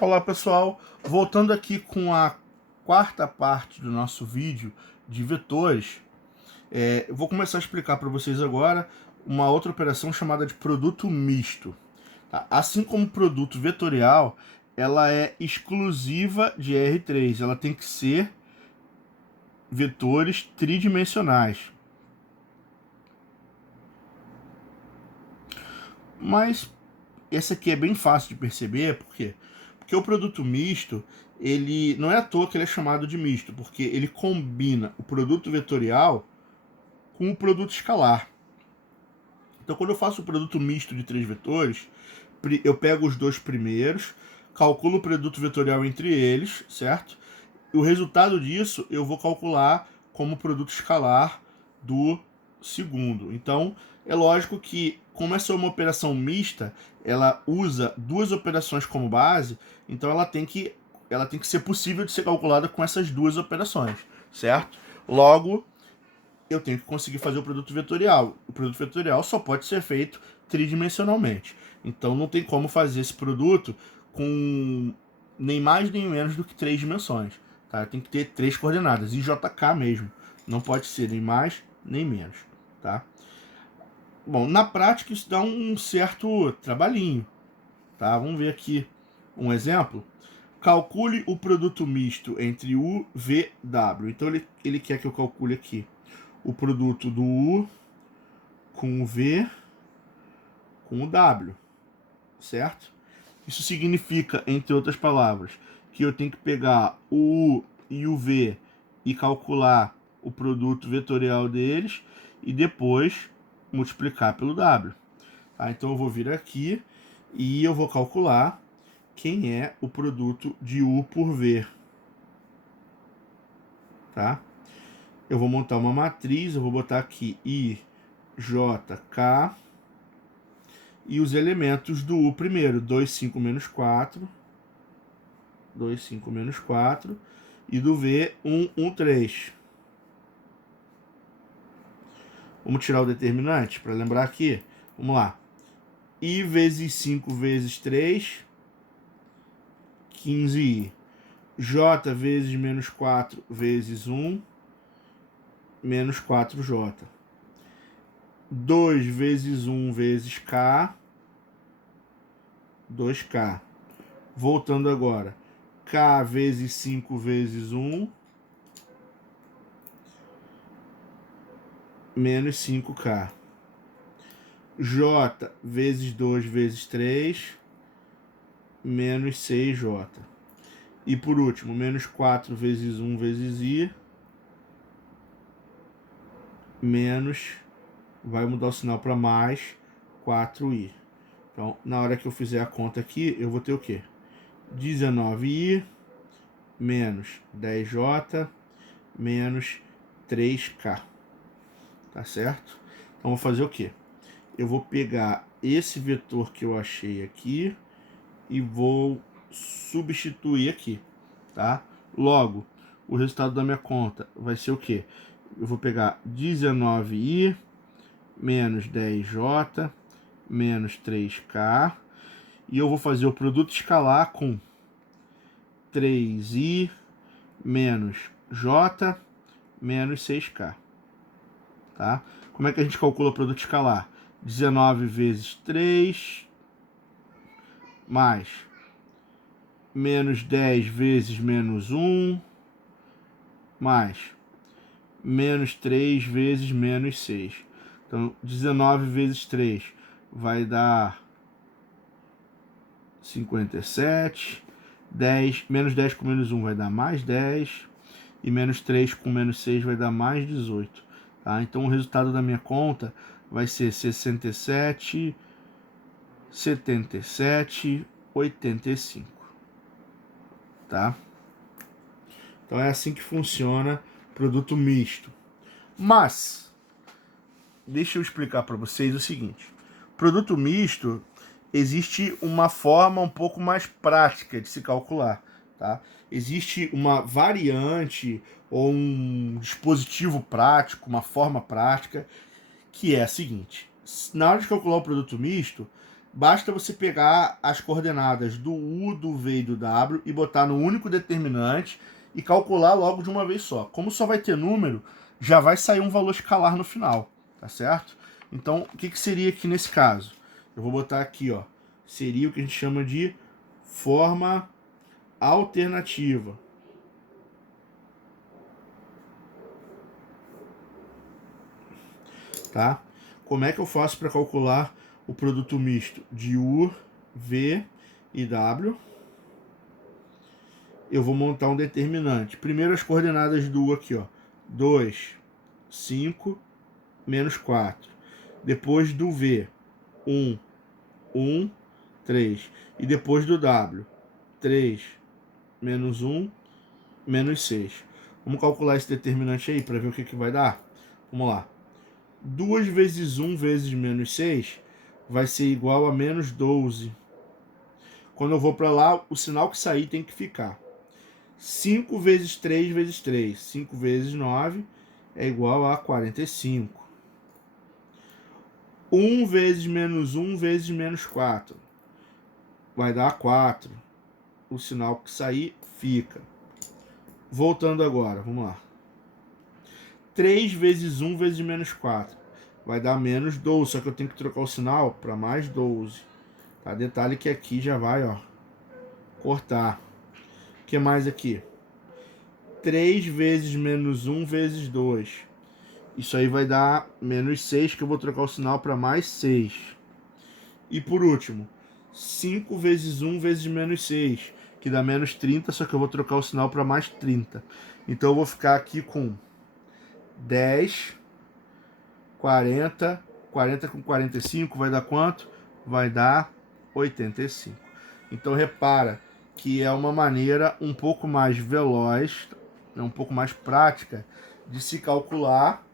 Olá pessoal, voltando aqui com a quarta parte do nosso vídeo de vetores, eu vou começar a explicar para vocês agora uma outra operação chamada de produto misto. Tá? Assim como produto vetorial, ela é exclusiva de R3, ela tem que ser vetores tridimensionais. Mas esse aqui é bem fácil de perceber, por quê? Porque o produto misto, ele não é à toa que ele é chamado de misto, porque ele combina o produto vetorial com o produto escalar. Então, quando eu faço o produto misto de três vetores, eu pego os dois primeiros, calculo o produto vetorial entre eles, certo? E o resultado disso eu vou calcular como produto escalar do segundo. Então, é lógico que, como essa é uma operação mista, ela usa duas operações como base, então ela tem que ser possível de ser calculada com essas duas operações, certo? Logo, eu tenho que conseguir fazer o produto vetorial. O produto vetorial só pode ser feito tridimensionalmente. Então não tem como fazer esse produto com nem mais nem menos do que 3 dimensões. Tá? Tem que ter 3 coordenadas, em JK mesmo. Não pode ser nem mais nem menos. Tá? Bom, na prática isso dá um certo trabalhinho. Tá? Vamos ver aqui um exemplo. Calcule o produto misto entre U, V, W. Então ele quer que eu calcule aqui o produto do U com o V com o W, certo? Isso significa, entre outras palavras, que eu tenho que pegar o U e o V e calcular o produto vetorial deles e depois multiplicar pelo W. Tá? Então eu vou vir aqui e eu vou calcular quem é o produto de U por V. Tá? Eu vou montar uma matriz, eu vou botar aqui I, J, K e os elementos do U primeiro, 2, 5, menos 4, 2, 5, menos 4, e do V, 1, 1, 3. Vamos tirar o determinante para lembrar aqui. Vamos lá. I vezes 5 vezes 3, 15I. J vezes menos 4 vezes 1, menos 4J. 2 vezes 1 vezes K, 2K. Voltando agora. K vezes 5 vezes 1, menos 5K. J vezes 2 vezes 3, menos 6J. E por último, menos 4 vezes 1 vezes I, menos, vai mudar o sinal para mais 4I. Então, na hora que eu fizer a conta aqui, eu vou ter o quê? 19I menos 10J menos 3K. Tá certo? Então, vou fazer o quê? Eu vou pegar esse vetor que eu achei aqui e vou substituir aqui, tá? Logo, o resultado da minha conta vai ser o quê? Eu vou pegar 19i menos 10j menos 3k e eu vou fazer o produto escalar com 3i menos j menos 6k, tá? Como é que a gente calcula o produto escalar? 19 vezes 3 mais menos 10 vezes menos 1 mais menos 3 vezes menos 6. Então, 19 vezes 3 vai dar 57. 10, menos 10 com menos 1 vai dar mais 10. E menos 3 com menos 6 vai dar mais 18. Tá? Então, o resultado da minha conta vai ser 67, 77, 85. Tá? Então, é assim que funciona produto misto. Mas, deixa eu explicar para vocês o seguinte. Produto misto, existe uma forma um pouco mais prática de se calcular. Tá? Existe uma variante ou um dispositivo prático, uma forma prática, que é a seguinte. Na hora de calcular o produto misto, basta você pegar as coordenadas do U, do V e do W e botar no único determinante e calcular logo de uma vez só. Como só vai ter número, já vai sair um valor escalar no final, tá certo? Então, o que seria aqui nesse caso? Eu vou botar aqui, ó, seria o que a gente chama de forma alternativa. Tá? Como é que eu faço para calcular o produto misto de U, V e W? Eu vou montar um determinante. Primeiro as coordenadas do U aqui, ó. 2, 5, menos 4. Depois do V, 1, 1, 3. E depois do W, 3, menos 1, menos 6. Vamos calcular esse determinante aí para ver o que vai dar? Vamos lá. 2 vezes 1 vezes menos 6 vai ser igual a menos 12. Quando eu vou para lá, o sinal que sair tem que ficar. 5 vezes 3 vezes 3. 5 vezes 9 é igual a 45. 1 vezes menos 1 vezes menos 4 vai dar 4. O sinal que sair fica. Voltando agora, vamos lá. 3 vezes 1 vezes menos 4 vai dar menos 12, só que eu tenho que trocar o sinal para mais 12. Tá? Detalhe que aqui já vai, ó, cortar. O que mais aqui? 3 vezes menos 1 vezes 2. Isso aí vai dar menos 6, que eu vou trocar o sinal para mais 6. E por último, 5 vezes 1 vezes menos 6, que dá menos 30, só que eu vou trocar o sinal para mais 30. Então eu vou ficar aqui com 10, 40, 40 com 45 vai dar quanto? Vai dar 85. Então repara que é uma maneira um pouco mais veloz, um pouco mais prática de se calcular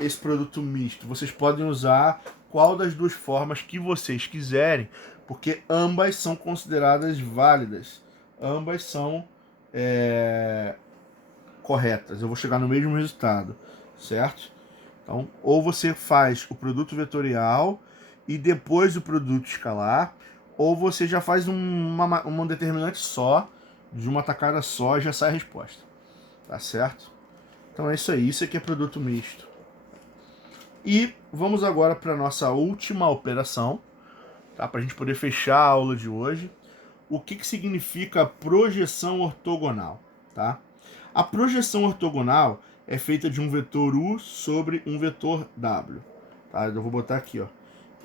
esse produto misto. Vocês podem usar qual das duas formas que vocês quiserem, porque ambas são consideradas válidas. Ambas são corretas. Eu vou chegar no mesmo resultado, certo? Então, ou você faz o produto vetorial e depois o produto escalar, ou você já faz um determinante só, de uma tacada só, e já sai a resposta. Tá certo? Então é isso aí. Isso aqui é produto misto. E vamos agora para a nossa última operação, tá? Para a gente poder fechar a aula de hoje. O que significa projeção ortogonal? Tá? A projeção ortogonal é feita de um vetor U sobre um vetor W. Tá? Eu vou botar aqui, ó.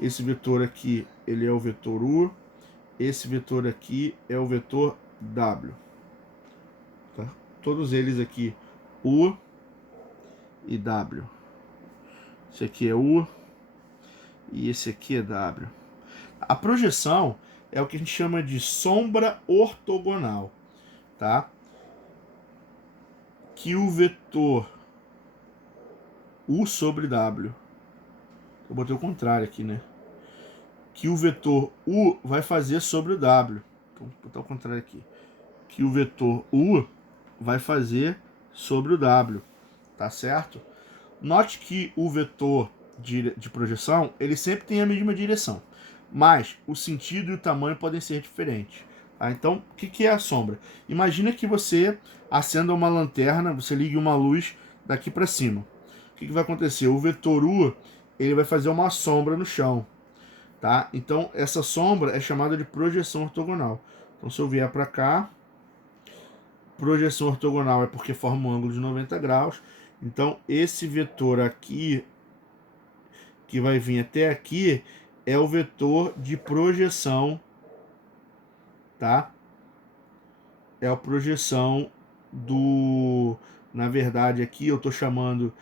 Esse vetor aqui, ele é o vetor U. Esse vetor aqui é o vetor W. Tá? Todos eles aqui, U e W. Esse aqui é U e esse aqui é W. A projeção é o que a gente chama de sombra ortogonal, tá? Que o vetor U sobre W, eu botei o contrário aqui, né? Que o vetor U vai fazer sobre o W. Então, vou botar o contrário aqui. Que o vetor U vai fazer sobre o W, tá certo? Note que o vetor de projeção, ele sempre tem a mesma direção, mas o sentido e o tamanho podem ser diferentes. Tá? Então, o que é a sombra? Imagina que você acenda uma lanterna, você ligue uma luz daqui para cima. O que vai acontecer? O vetor U, ele vai fazer uma sombra no chão. Tá? Então, essa sombra é chamada de projeção ortogonal. Então, se eu vier para cá, projeção ortogonal é porque forma um ângulo de 90 graus. Então, esse vetor aqui, que vai vir até aqui, é o vetor de projeção, tá? É a projeção do... Na verdade, aqui eu estou chamando...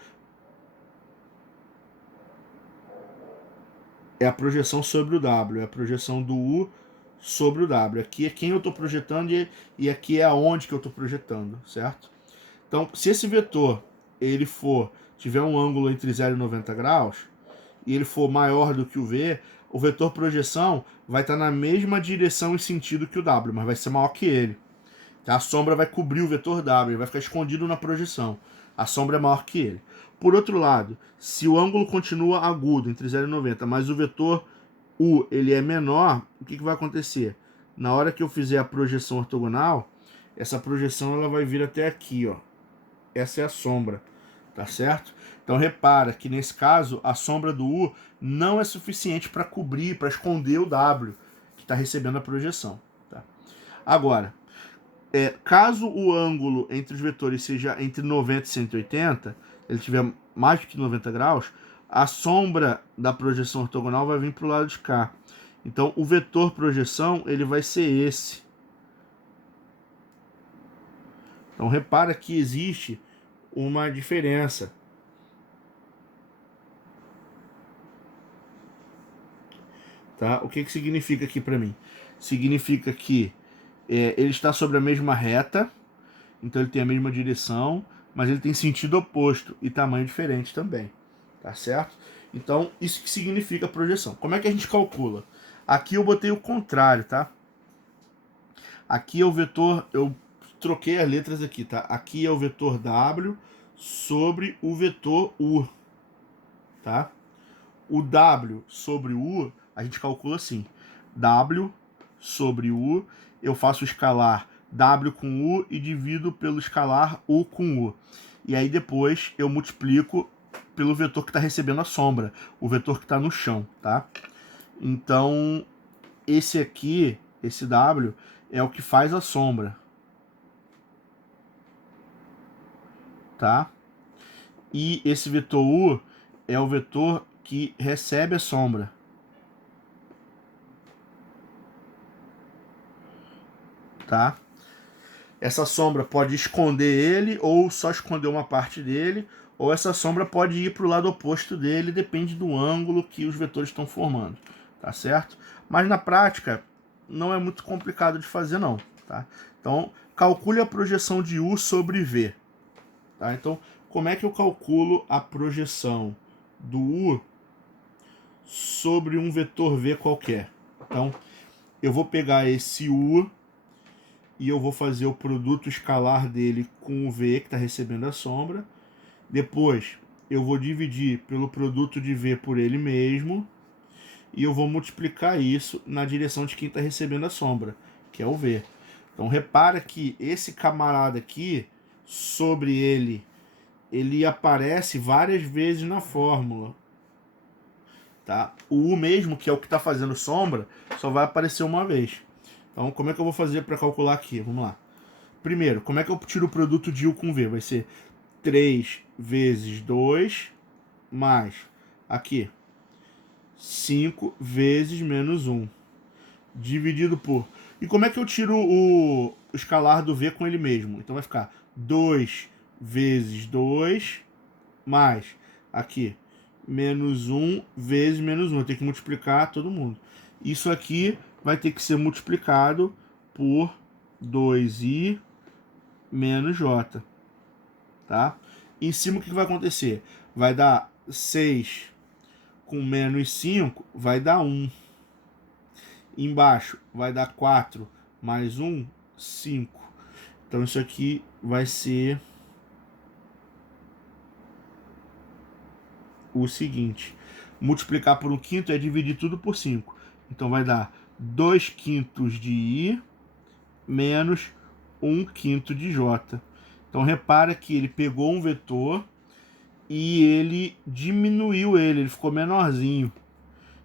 É a projeção sobre o W, é a projeção do U sobre o W. Aqui é quem eu estou projetando e aqui é aonde que eu estou projetando, certo? Então, se esse vetor ele tiver um ângulo entre 0 e 90 graus, e ele for maior do que o V, o vetor projeção vai estar na mesma direção e sentido que o W, mas vai ser maior que ele. A sombra vai cobrir o vetor W, ele vai ficar escondido na projeção. A sombra é maior que ele. Por outro lado, se o ângulo continua agudo, entre 0 e 90, mas o vetor U ele é menor, o que vai acontecer? Na hora que eu fizer a projeção ortogonal, essa projeção ela vai vir até aqui, ó. Essa é a sombra, tá certo? Então repara que nesse caso a sombra do U não é suficiente para cobrir, para esconder o W que está recebendo a projeção. Tá? Agora, caso o ângulo entre os vetores seja entre 90 e 180, ele tiver mais do que 90 graus, a sombra da projeção ortogonal vai vir para o lado de cá. Então o vetor projeção ele vai ser esse. Então repara que existe uma diferença. Tá? O que significa aqui para mim? Significa que ele está sobre a mesma reta, então ele tem a mesma direção, mas ele tem sentido oposto e tamanho diferente também, tá certo? Então isso que significa projeção. Como é que a gente calcula? Aqui eu botei o contrário, tá? Aqui é o vetor, eu troquei as letras aqui, tá? Aqui é o vetor W sobre o vetor U, tá? O W sobre o U, a gente calcula assim. W sobre U, eu faço o escalar W com U e divido pelo escalar U com U. E aí depois eu multiplico pelo vetor que está recebendo a sombra, o vetor que está no chão, tá? Então, esse aqui, esse W, é o que faz a sombra, tá? E esse vetor U é o vetor que recebe a sombra. Tá? Essa sombra pode esconder ele ou só esconder uma parte dele, ou essa sombra pode ir para o lado oposto dele, depende do ângulo que os vetores estão formando, tá certo? Mas na prática não é muito complicado de fazer não, tá? Então calcule a projeção de U sobre V, tá? Então como é que eu calculo a projeção do U sobre um vetor V qualquer? Então eu vou pegar esse U e eu vou fazer o produto escalar dele com o V que está recebendo a sombra. Depois eu vou dividir pelo produto de V por ele mesmo e eu vou multiplicar isso na direção de quem está recebendo a sombra, que é o V. Então repara que esse camarada aqui, sobre ele aparece várias vezes na fórmula. Tá? O U mesmo, que é o que está fazendo sombra, só vai aparecer uma vez. Então como é que eu vou fazer para calcular aqui? Vamos lá. Primeiro, como é que eu tiro o produto de U com V? Vai ser 3 vezes 2 mais, aqui, 5 vezes menos 1, dividido por... E como é que eu tiro o escalar do V com ele mesmo? Então vai ficar 2 vezes 2 mais, aqui, menos 1 vezes menos 1. Eu tenho que multiplicar todo mundo. Isso aqui vai ter que ser multiplicado por 2i menos j, tá? Em cima o que vai acontecer? Vai dar 6 com menos 5, vai dar 1. Embaixo vai dar 4 mais 1, 5. Então isso aqui vai ser o seguinte. Multiplicar por 1/5 é dividir tudo por 5. Então vai dar 2/5 de i menos 1/5 de j. Então repara que ele pegou um vetor e ele diminuiu ele ficou menorzinho.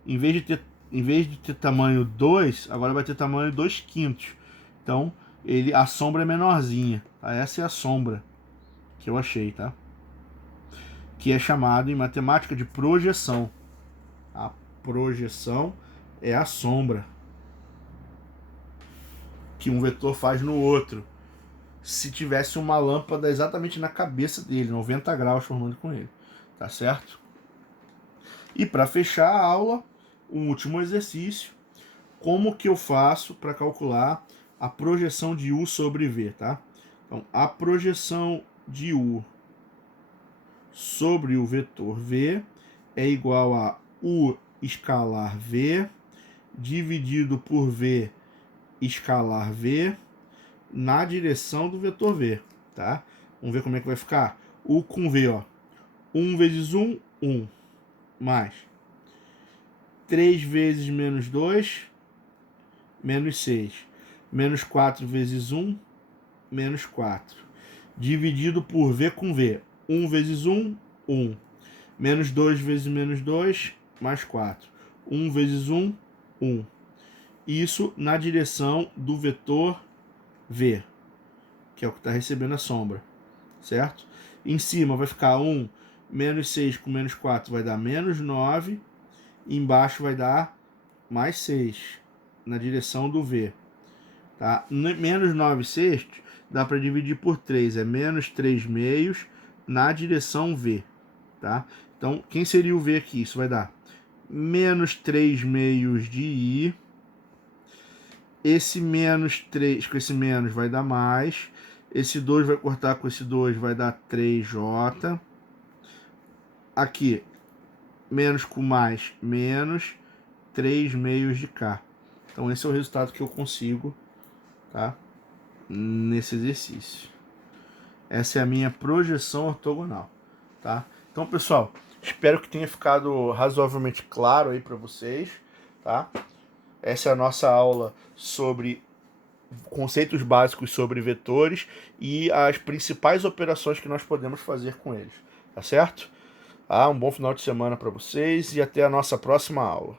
Em vez de ter tamanho 2, agora vai ter tamanho 2/5. Então, a sombra é menorzinha. Tá? Essa é a sombra que eu achei, tá? Que é chamado em matemática de projeção. A projeção é a sombra que um vetor faz no outro. Se tivesse uma lâmpada exatamente na cabeça dele, 90 graus formando com ele. Tá certo? E para fechar a aula, um último exercício. Como que eu faço para calcular a projeção de U sobre V, tá? Então, a projeção de U sobre o vetor V é igual a U escalar V dividido por V escalar V na direção do vetor V, tá? Vamos ver como é que vai ficar. U com V, ó. 1 vezes 1, 1. Mais 3 vezes menos 2, menos 6. Menos 4 vezes 1, menos 4. Dividido por V com V. 1 vezes 1, 1. Menos 2 vezes menos 2, mais 4. 1 vezes 1, 1. Isso na direção do vetor V, que é o que está recebendo a sombra, certo? Em cima vai ficar 1, menos 6 com menos 4 vai dar menos 9. E embaixo vai dar mais 6, na direção do V. Tá? Menos 9 sextos dá para dividir por 3, é menos 3 meios na direção V. Tá? Então, quem seria o V aqui? Isso vai dar menos 3 meios de I. Esse menos 3 com esse menos vai dar mais. Esse 2 vai cortar com esse 2, vai dar 3J. Aqui, menos com mais, menos 3 meios de K. Então, esse é o resultado que eu consigo, tá? Nesse exercício. Essa é a minha projeção ortogonal, tá? Então, pessoal, espero que tenha ficado razoavelmente claro aí para vocês, tá? Essa é a nossa aula sobre conceitos básicos sobre vetores e as principais operações que nós podemos fazer com eles, tá certo? Um bom final de semana para vocês e até a nossa próxima aula.